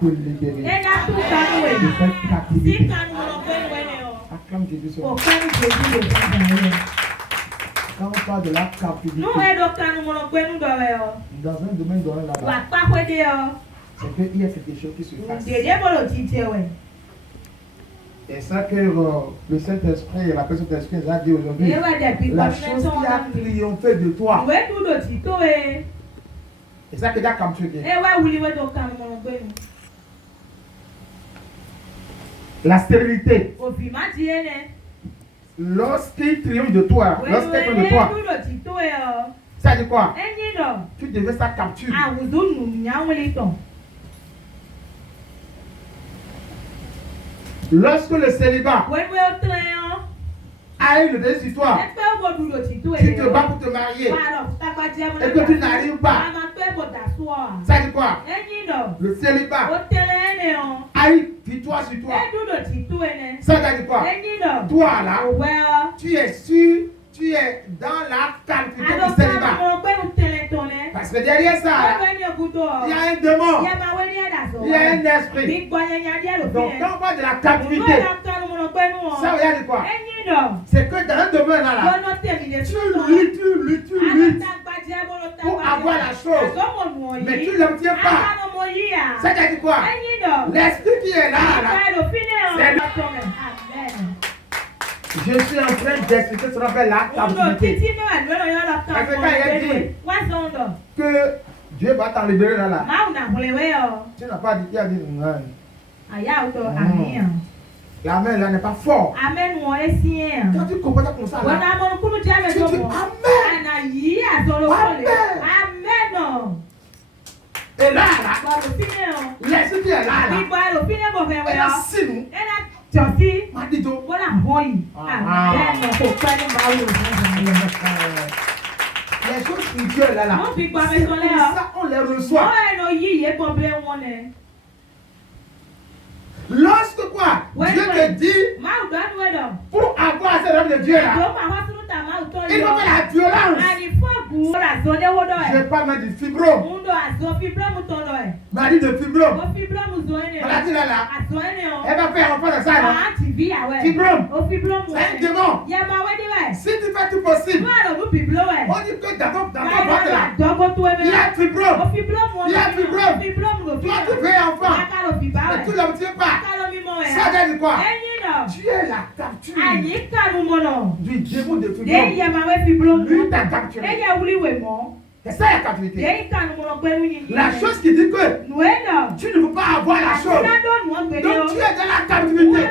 Pour libérer de cette captivité. Acclame Jésus sur nous. Quand on parle de la captivité, dans un domaine donné là-bas, c'est qu'il y a quelque chose qui se passe. Et ça que le Saint-Esprit et la personne de l'Esprit nous a dit aujourd'hui, la chose qui a triomphé de toi, c'est ça que tu as capturé. La stérilité. Lorsqu'il triomphe de toi, lorsqu'il triomphe de toi, ça dit quoi? Tu devais sa capture. Lorsque le célibat a eu le désir sur toi, tu te bats pour te marier et que tu n'arrives pas, ça dit quoi? Le célibat a eu victoire sur toi. Ça dit quoi? Toi là, tu es sûr, tu es dans la captivité du célibat. Parce que derrière ça, il y a un démon, il y a un esprit. Donc quand on parle de la captivité, ça veut dire quoi? C'est que dans un domaine là, tu luttes pour avoir la chose, mais tu ne l'obtiens pas. Ça veut dire quoi? L'esprit qui est là, c'est là. Je suis en train d'expliquer ce qu'on appelle la captivité. Parce que quand il a dit que Dieu va t'en libérer là, tu n'as pas dit, il a dit non. La main là n'est pas forte. Quand tu comprends comme ça, là, tu dis Amen. Et là, l'esprit qui est là, elle a signe. Madito. Les choses spirituelles là, c'est pour ça on les reçoit. Lorsque quoi? Dieu te dit pour avoir ce rêve de Dieu là, il faut faire la violence. Je parle même du fibrome. Marie de fibrome. Maladie là, elle va faire un peu de ça. Fibrome. C'est un démon. Si tu fais tout possible, on dit que dans ton boîte là, il y a fibrome. Il y a fibrome. Toi tu veux un enfant, mais tu ne l'obtiens pas. Ça veut dire quoi? Tu es la capture du démon de fibrome. Lui t'a capturé. C'est ça la captivité. La chose qui dit que tu ne peux pas avoir la chose. Donc tu es dans la captivité.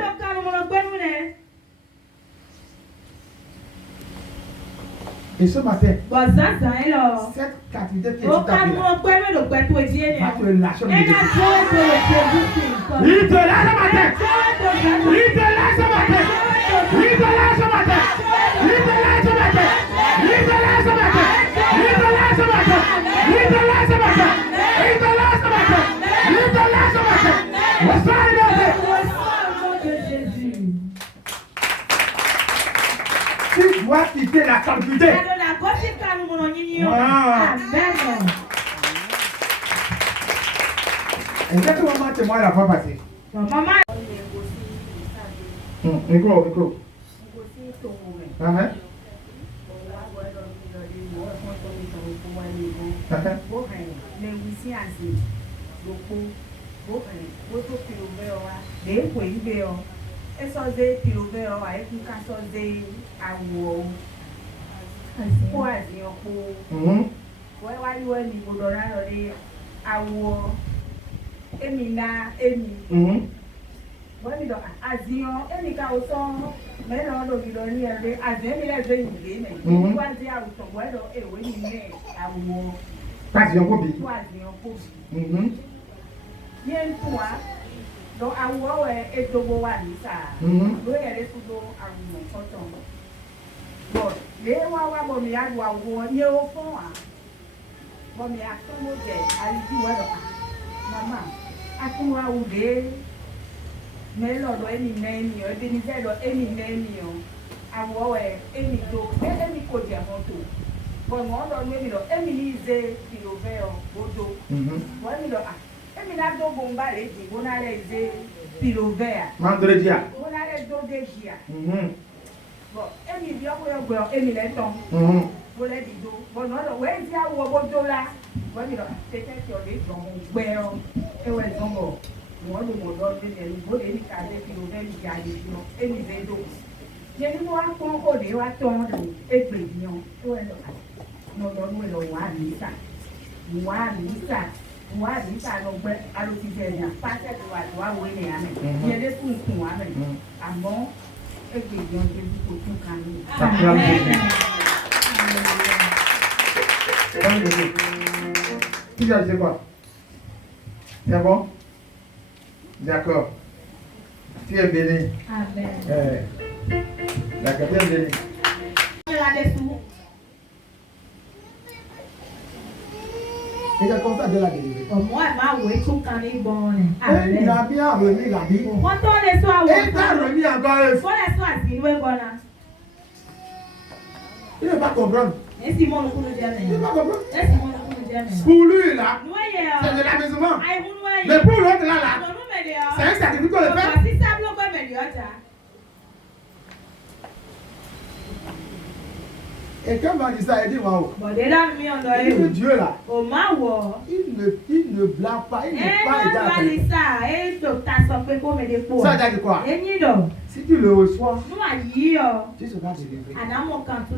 Et ce matin, cette captivité qui est sur ta vie, va te lâcher au milieu de Jésus. Il te lâche ce matin. Il te lâche ce matin. Il te lâche ce matin. Il te lâche ce matin. Il te lâche ce matin. Il te lâche ce matin. Il te lâche ce matin. Il te lâche ce matin. Il te lâche ce matin. Reçois le nom de Jésus. Tu dois quitter la captivité. Exactement, c'est moi la fois passée. Micro. Donc, à où est de beau ça? Nous allons tout à bon, les wawa bon, il y a au fond. Bon, il y a tout le monde à l'idée. Maman, à tout le monde, mais l'on doit aimer, organiser l'aimer, à où est aimer, aimer côté à mon tour. Bon, on doit aimer, aimer, qui l'ouvert au dos. Bon, il a Et mi la do bomba le di, on a les pilo vert. Mandredi. On a les do de gia. Bon, et mi bien pour le et mi les ton. Pour les do. Bon, non, ouais, dia ou bon do là. Bon, mi là, c'est que on est dans mon père. Et ouais, non bon. Moi, le mot d'ordre, c'est le mot de l'Italie, puis le même qui a dit, et mi les do. J'ai dit, moi, qu'on connaît, on attend, et puis, non, ouais, non, non, ouais, ça. Moi, ça. Moi, ça, donc, à l'officiel, pas cette loi, oui, mais amen. Il y a des points, amen. Ah bon, et puis, on te dit pour tout calmer. Qui a dit quoi? C'est bon? D'accord. Tu es béni. Amen. D'accord, tu es béni. Il a comme ça de la guérison. Moi, ma tout quand il est bon. Il a bien remis la vie. Quand on est soir, il t'a remis encore une fois. Faut les soirs, il est bon. Il ne va pas comprendre. Et si mon coup de il ne va pas comprendre. Et si mon coup de pour lui, là, c'est de l'amusement. Mais pour l'autre, là, c'est un certificat de fait. Si ça bloque, mais il y a et quand on dit ça, il dit waouh. Il dit Dieu là. Il ne blâme pas, il n'est pas égal. Ça veut dire quoi? Si tu le reçois, tu seras délivré.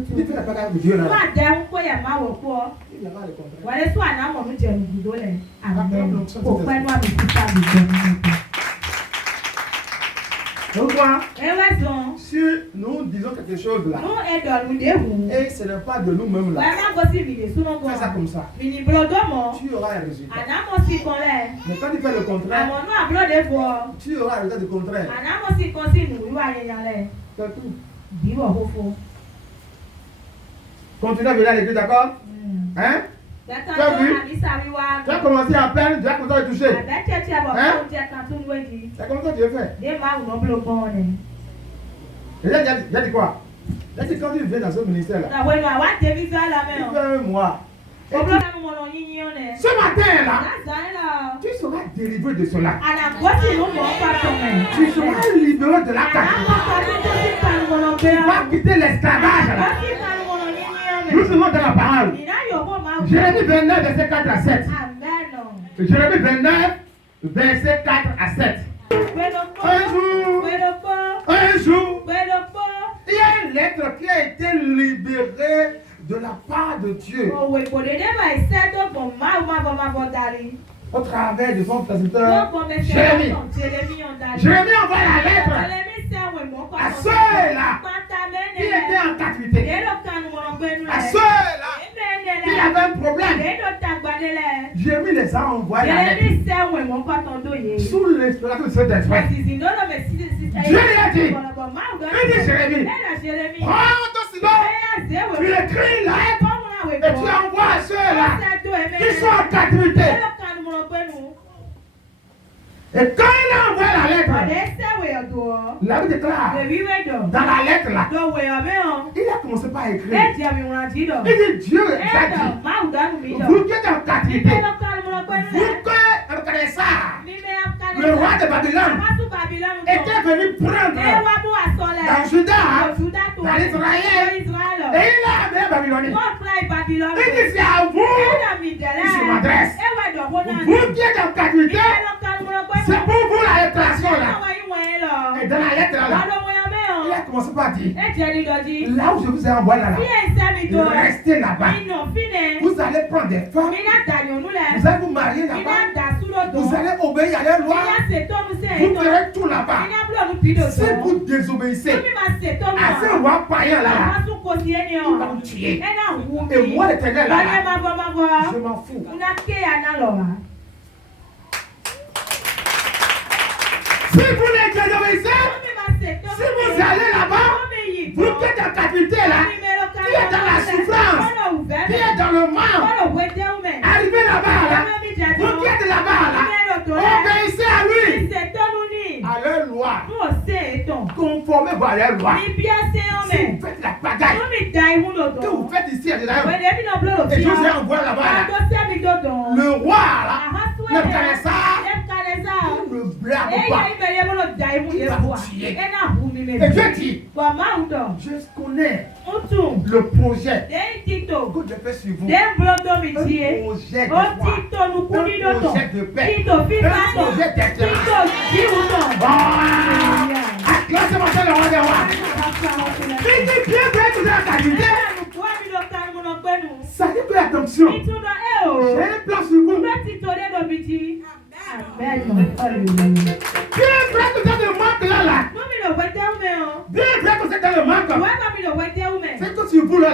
Si tu fais la parole de Dieu là, il n'y a pas le contraire. Donc, si nous disons quelque chose là, et ce n'est pas de nous-mêmes là, fais ça comme ça, tu auras un résultat. Mais quand tu fais le contraire, tu auras un résultat du contraire. C'est tout. Continue à venir à l'église, d'accord? Hein? Tu as vu? Tu as commencé à peine, tu as commencé à toucher. Hein? C'est comme ça que tu es fait. Et là, j'ai dit quoi? J'ai dit quand tu viens dans ce ministère là, il fait un mois. Ce matin là, tu seras délivré de cela. Tu seras libéré de la carte. Tu vas quitter l'esclavage là. Nous sommes dans la parole. Jérémie 29, verset 4 à 7. Jérémie 29, verset 4 à 7. Un jour, il y a une lettre qui a été libérée de la part de Dieu au travers de son serviteur Jérémie. Jérémie envoie la lettre à ceux-là qui étaient en captivité, à ceux-là qui avaient un problème. Jérémie les a envoyés la lettre sous l'inspiration de cet esprit. Dieu lui a dit, il dit Jérémie, prends ton stylo, tu écris la lettre et tu envoies à ceux-là qui sont en captivité. Et quand il a envoyé la lettre, la Bible déclare dans la lettre là, il a commencé par écrire. Il dit Dieu a dit, vous qui êtes en captivité, vous qui regardez ça, le roi de Babylone était venu prendre dans Juda, dans Israël, et il a amené Babylone. Il dit c'est à vous que je m'adresse. Vous qui êtes en captivité, c'est pour vous la déclaration là. Et dans la lettre là, il a commencé par dire, là où je vous ai envoyé là, restez là-bas. Vous allez prendre des femmes, vous allez vous marier là-bas, vous allez obéir à leur loi, vous ferez tout là-bas. Si vous désobéissez à ce roi païen là, il va vous tuer. Et moi l'Éternel là, je m'en fous. Si vous les désobéissez, si vous allez là-bas, vous qui êtes en captivité là, qui êtes dans la souffrance, qui êtes dans le mal, arrivez là-bas là, vous qui êtes là-bas là, obéissez à lui, à leur loi, conformez-vous à leur loi. Si vous faites la bagaille que vous faites ici à l'intérieur, et je vous ai envoyé là-bas là, le roi là, Nebuchadnezzar blague pas. Il va vous tuer. Et Dieu dit, je connais le projet que je fais sur vous. Un projet de foi, un projet de paix, un projet d'espérance. Acclamez mon Dieu, le roi des rois. Il dit bien que vous avez la qualité. Ça dit que attention. J'ai un plan sur vous. Amen. Bien vrai que vous avez le manque là. Bien vrai que vous êtes dans le manque. C'est que sur vous là.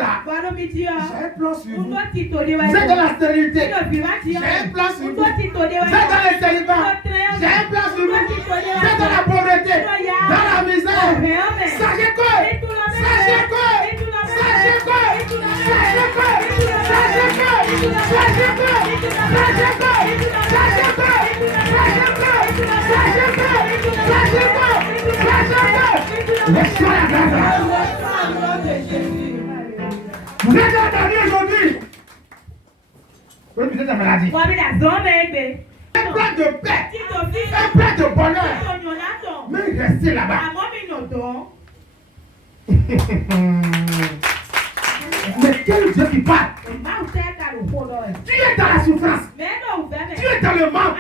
J'ai un plan sur vous. Vous êtes dans la stérilité. J'ai un plan sur vous. Vous êtes dans le célibat. J'ai un plan sur vous. Vous êtes dans la pauvreté. Dans la misère. Sachez que. Sachez que. Sachez que. Sachez que. Sachez que. Sachez que. Sachez que. Sachez que. Vous êtes entendu aujourd'hui. Vous êtes en maladie. Un plan de paix. Un plan de bonheur. Mais restez là-bas. Mais quel Dieu qui parle? Tu es dans la souffrance. Tu es dans le mal.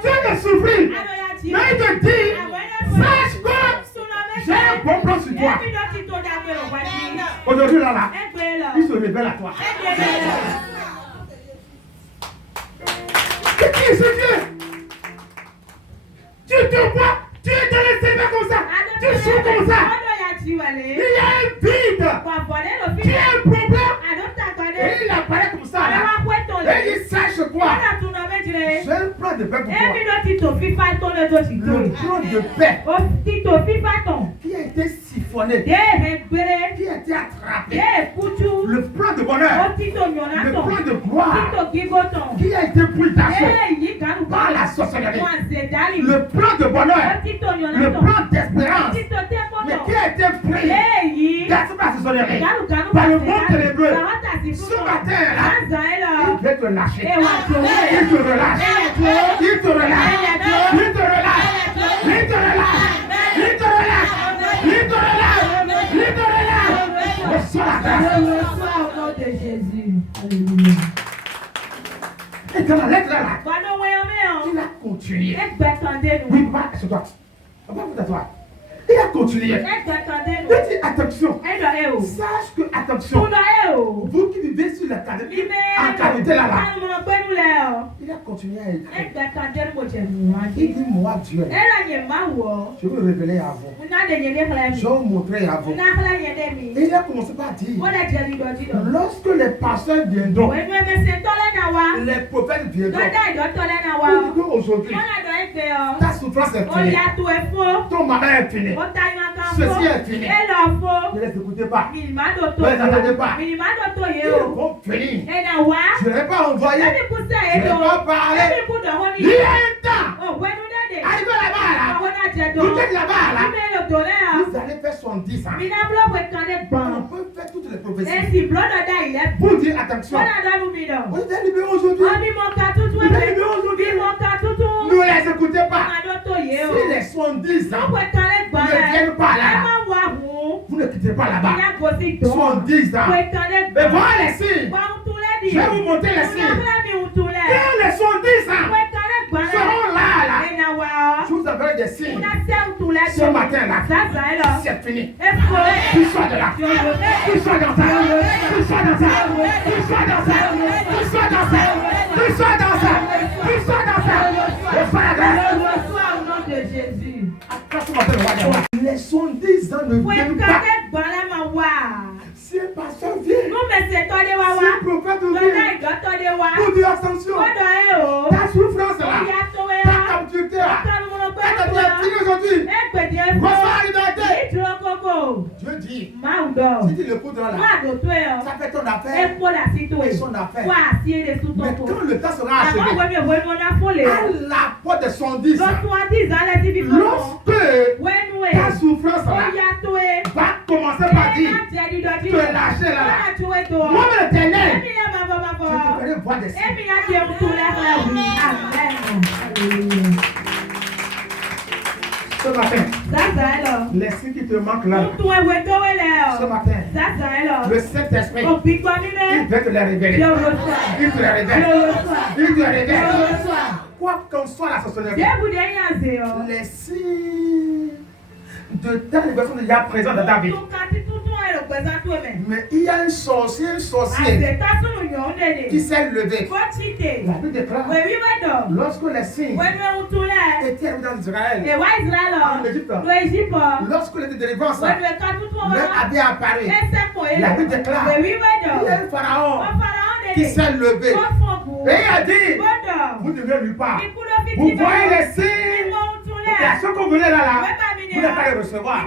Tu es de souffrir. Mais il te dit, sache que j'ai un bon plan sur toi. Aujourd'hui, là, il se révèle à toi. C'est qui ce Dieu? Tu te vois, tu es dans le célibat comme ça. Tu souffres comme ça. Il y a un vide. Tu as un problème. Et il apparaît comme ça. Et il sache quoi? J'ai un plan de paix pour toi. Le plan de paix qui a été siphonné, qui a été attrapé. Le plan de bonheur, le plan de gloire qui a été pris d'assaut par la sorcellerie. Le plan de bonheur, le plan d'espérance, mais qui a été pris d'assaut par la sorcellerie, par le monde ténébreux. Ce matin là, il vient te lâcher. Il te relâche. Il te relâche. Il te relâche. Il te relâche. Il te relâche. Il te relâche. Il te relâche. Reçois la grâce. Au nom de Jésus. Alléluia. Et dans la lettre là, il a continué. Oui, papa, c'est toi. Papa, vous t'asseoir. Il a continué. Il dit attention. Sache que attention. Vous qui vivez sur la cavité, en cavité là. Il a continué à écrire. Il dit moi Dieu. Je vais révéler à vous. Je vais vous montrer à vous. Et il a commencé par dire. Lorsque les pasteurs viendront, les prophètes viendront. Pour dire aujourd'hui, ta souffrance est finie. Ton malheur est fini. Ceci est fini. Ne les écoutez pas. Ne les attendez pas. Ils vont finir. Je ne vais pas envoyer. Je ne vais pas parler. Il y a un temps. Arrivez là-bas là. Vous êtes là-bas là. Vous allez faire 70 ans. On peut faire toutes les prophéties. Pour dire attention. Vous êtes libérés aujourd'hui. Vous êtes libérés aujourd'hui. Ne les écoutez pas. Si les 70 ans ne viennent pas là, vous ne quittez pas là-bas. 70 ans. Mais voilà les signes. Je vais vous montrer les signes. Quand les 70 ans seront là. Je vous enverrai des signes. Ce matin là, c'est fini. Tu sois de là. Tu sois dans ça. Tu sois dans ça. Tu sois dans ça. Tu sois dans ça. Tu sois dans ça. Tu sois dans ça. Reçois la grâce. De Jésus. Les 70 ans ne viennent pas. Si un pasteur vient, si un prophète vient, vous dites attention, ta souffrance là, ta captivité là, elle est finie aujourd'hui. Reçois la liberté. Dieu dit, si tu l'écoutes là, ça fait ton affaire et son affaire. Mais quand le temps sera achevé, à la porte des 70 ans, lorsque ta souffrance là va commencer par dire, te lâcher là. Moi l'Éternel, je te ferai voir des signes. Les signes qui te manquent là. Ce matin. Le Saint-Esprit. Il va te les révéler. Il te les révèle. Il te les révèle. Quoi qu'en soit la sorcellerie. Les signes de ta libération déjà présents dans ta vie. Mais il y a un sorcier qui s'est levé. La Bible déclare, lorsque les signes étaient dans Israël, en Égypte, lorsque les délivrances leur avaient apparu, la Bible déclare, il y a un pharaon qui s'est levé et il a dit, vous devez lui parler. Vous voyez les signes, ceux que vous venez là, vous n'allez pas les recevoir.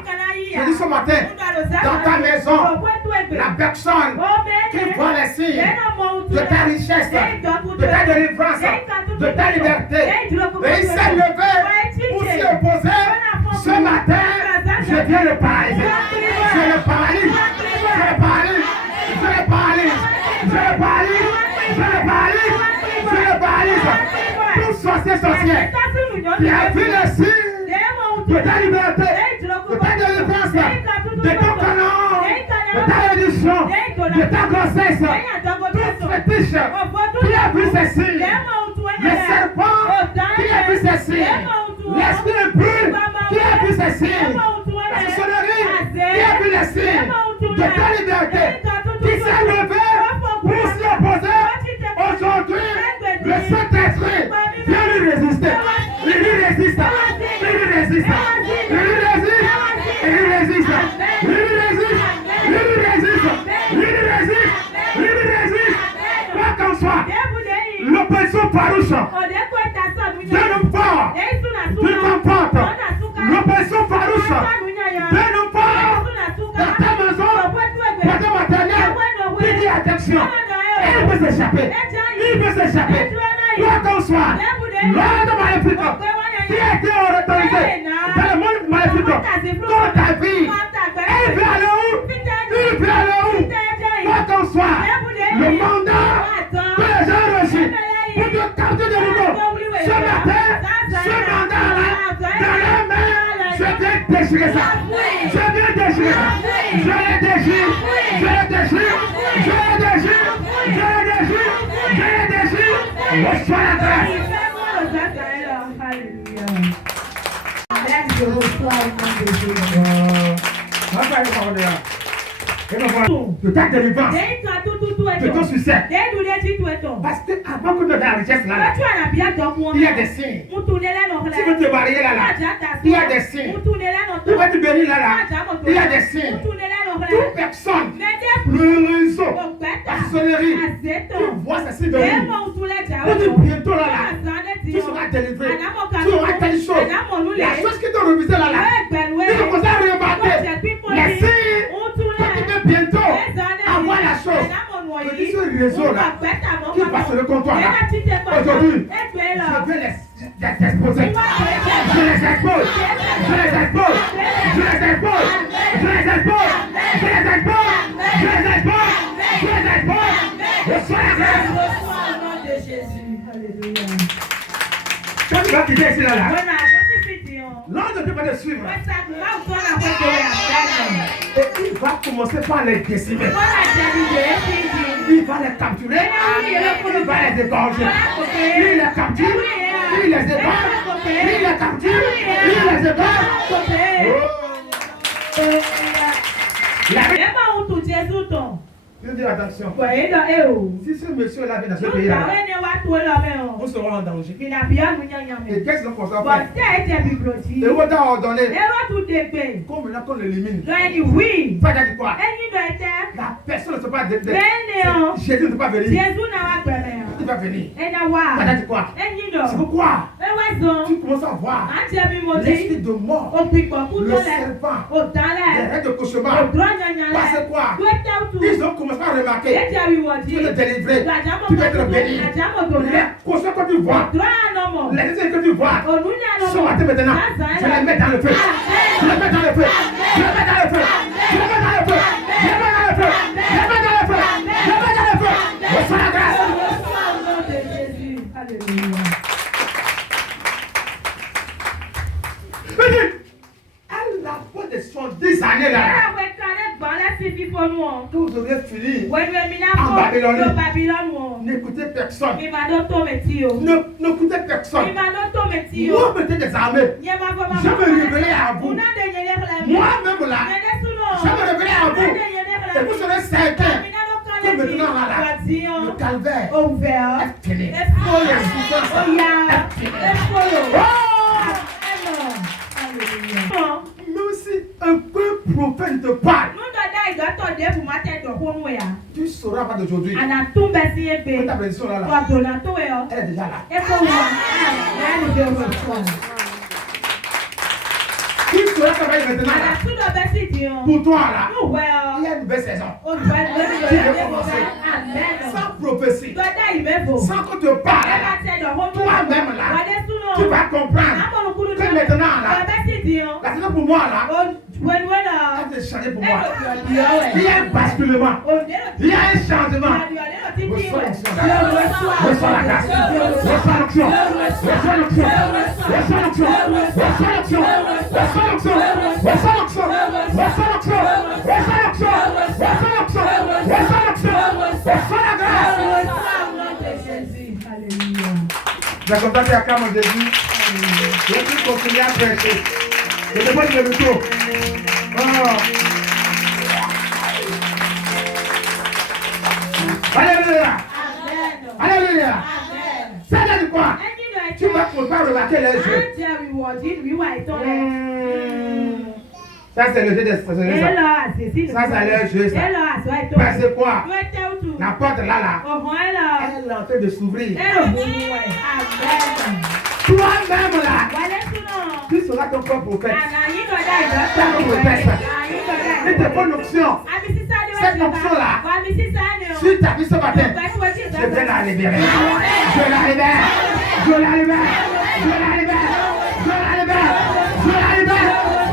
Je dis ce matin, dans ta maison, la personne qui voit les signes de ta richesse, de ta délivrance, de ta liberté, et il s'est levé pour s'y opposer, ce matin, je viens le paralyser. Je le paralyse. Je le paralyse. Je le paralyse. Je le paralyse. Je le paralyse. Je le paralyse. Tout sorcier, qui a vu les signes de ta liberté, de ta délivrance, de ton canon, de ta réduction, de ta grossesse, tout fétiche qui a vu ces signes, les serpents qui a vu ces signes, l'esprit impur qui a vu ces signes, la sorcellerie qui a vu les signes de ta liberté, qui s'est levé pour s'y opposer. Aujourd'hui, le Saint-Esprit vient lui résister. Il lui résiste. Il lui résiste. Il lui résiste. Il lui résiste. Il lui résiste. Il lui résiste. Il lui résiste. Il lui résiste. Quoi qu'en soit, l'opposition farouche de nos forts, tu t'emportes. L'opposition farouche de nos forts dans ta maison, dans ta maternelle, qui dit attention. Il peut s'échapper. Il peut s'échapper. Quoi qu'en soit, l'ordre maléfique qui a été autorisé dans le monde maléfique contre ta vie, il peut aller où? Il peut aller où? Quoi qu'en soit, le mandat que les gens ont reçu pour te capter de nouveau, ce matin, ce mandat-là, dans la main, je viens déchirer ça. Je viens déchirer ça. Je les déchire. Je les déchire. Je les déchire. Je les déchire. Je les déchire. Reçois la grâce. De ta délivrance, de ton succès. Parce que avant que tu aies la richesse là, il y a des signes. Tu veux te marier là, il y a des signes. Tu veux te bénir là, il y a des signes. Toute personne, le réseau, la sonnerie, tu vois ces signes de vie. Tu dis bientôt là, tu seras délivré. Tu auras telle chose. La chose qui t'a revisé là, tu commences à remarquer les signes. Bientôt, avoir la chose. Je dis ce réseau-là qui passe le comptoir là. Aujourd'hui, je veux les exposer. Je les expose. Je les expose. Je les expose. Je les expose. Je les expose. Je les expose. Je les expose. Je sois la grâce. Au nom de Jésus. Alléluia. Quand tu vas quitter ici là, l'ordre ne peut pas te suivre. Et il va commencer par les décimer. Il va les capturer. Il va les égorger. Il les capture. Il les égorge. Il les capture. Il les égorge. Je dis attention. Si ce monsieur-là vient dans ce pays-là, on sera en danger. Et qu'est-ce qu'on va faire? Et on t'a ordonné. Comme là qu'on l'élimine. Ça veut dire quoi? La personne ne peut pas venir. Jésus ne peut pas venir. Il va venir. Ça veut dire quoi? C'est pourquoi tu commences à voir l'esprit de mort, le serpent, les règles de cauchemar. C'est quoi? Ils ont commencé à remarquer. Tu veux te délivrer. Tu veux être béni. Les cauchemars que tu vois, les esprits que tu vois, ce matin maintenant, je les mets dans le feu. Je les mets dans le feu. Je les mets dans le feu. Je les mets dans le feu. Je les mets dans le feu. Je les mets dans le feu. Je les mets dans le feu. Reçois la grâce. Au nom de Jésus. Alléluia. Elle n'a pas de que vous aurez fini en Babylone. N'écoutez personne. N'écoutez personne. Moi, mettez des armées. Je me révéler à vous. Moi-même là, je me révéler à vous. Et vous serez certains que maintenant là, le calvaire est fini. Mais aussi un peu prophète te parle. Tu sauras pas d'aujourd'hui. Que ta bénédiction là, elle est déjà là. Tu sauras que maintenant là, pour toi là, il y a une belle saison. Qui va commencer sans prophétie, sans qu'on te parle. Toi-même là, tu vas comprendre que maintenant là, la saison pour moi là, elle est changée pour moi. Il y a un basculement. Il y a un changement. Reçois la grâce. Reçois l'action. Reçois l'action. Reçois l'action. Reçois l'action. Reçois l'action. Reçois l'action. Reçois l'action. Reçois l'action. Reçois l'action. Reçois l'action. Reçois la grâce. Mais comme ça, tu acclames Jésus. Je vais continuer à prêcher. Je te pose le micro. Alléluia. Alléluia. Ça veut dire quoi? Tu vas pouvoir remarquer les jeux. Ça c'est le jeu des ça c'est le jeu ça. Mais c'est quoi? La porte là, elle est en train de s'ouvrir. Toi-même là, tu seras ton propre prophète. C'est une bonne option. Cette option là, si tu as vu ce matin, je vais la libérer. Je la libère. Je la libère. Je la libère. Je la libère. Je la libère.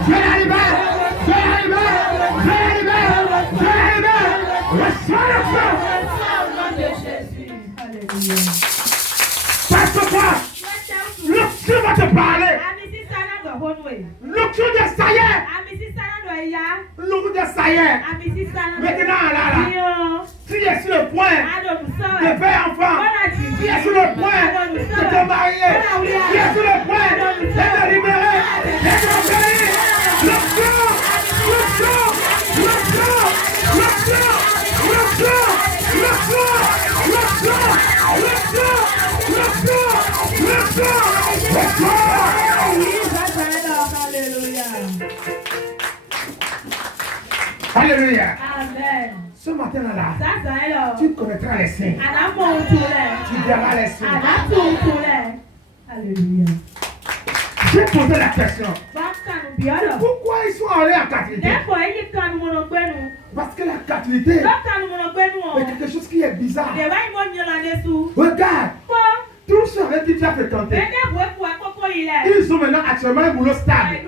Je la libère. Je la libère. Je la libère. Je la libère. Reçois l'option. Parce que quoi? L'option va te parler. L'option de ça y est. L'option de ça y est. Maintenant là, tu es sur le point de faire enfant. Tu es sur le point de te marier. Tu es sur le point de te libérer. De te guérir. L'option. L'option. L'option. L'option. L'option. L'option. L'option. L'option. L'option. L'option. Alléluia. Amen. Ce matin-là, tu connaîtras les signes. Tu verras les signes. Alléluia. J'ai posé la question. Pourquoi ils sont allés en captivité? Parce que la captivité est quelque chose qui est bizarre. Regarde. Tous ceux avec qui tu as fréquenté, ils ont maintenant actuellement un boulot stable.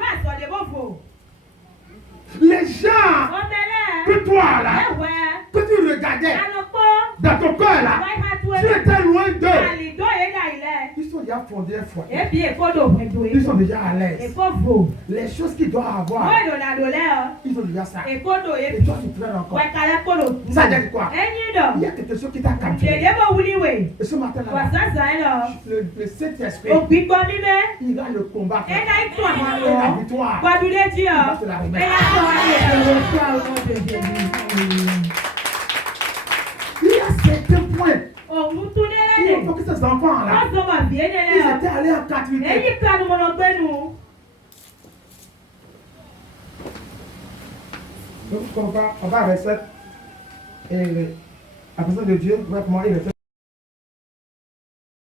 Les gens que toi là, que tu regardais dans ton cœur là, tu étais loin d'eux. Ils sont déjà fondés un foyer. Ils sont déjà à l'aise. Les choses qu'ils doivent avoir, ils ont déjà ça. Et toi tu traînes encore. Ça veut dire quoi? Il y a quelque chose qui t'a capturé. Et ce matin là, le Saint-Esprit, il va le combattre. Et la victoire, il va te la remettre. Il y a certains points. Il faut que ces enfants-là, ils étaient allés en captivité. Donc, on va rester. Et la personne de Dieu, comment il est fait.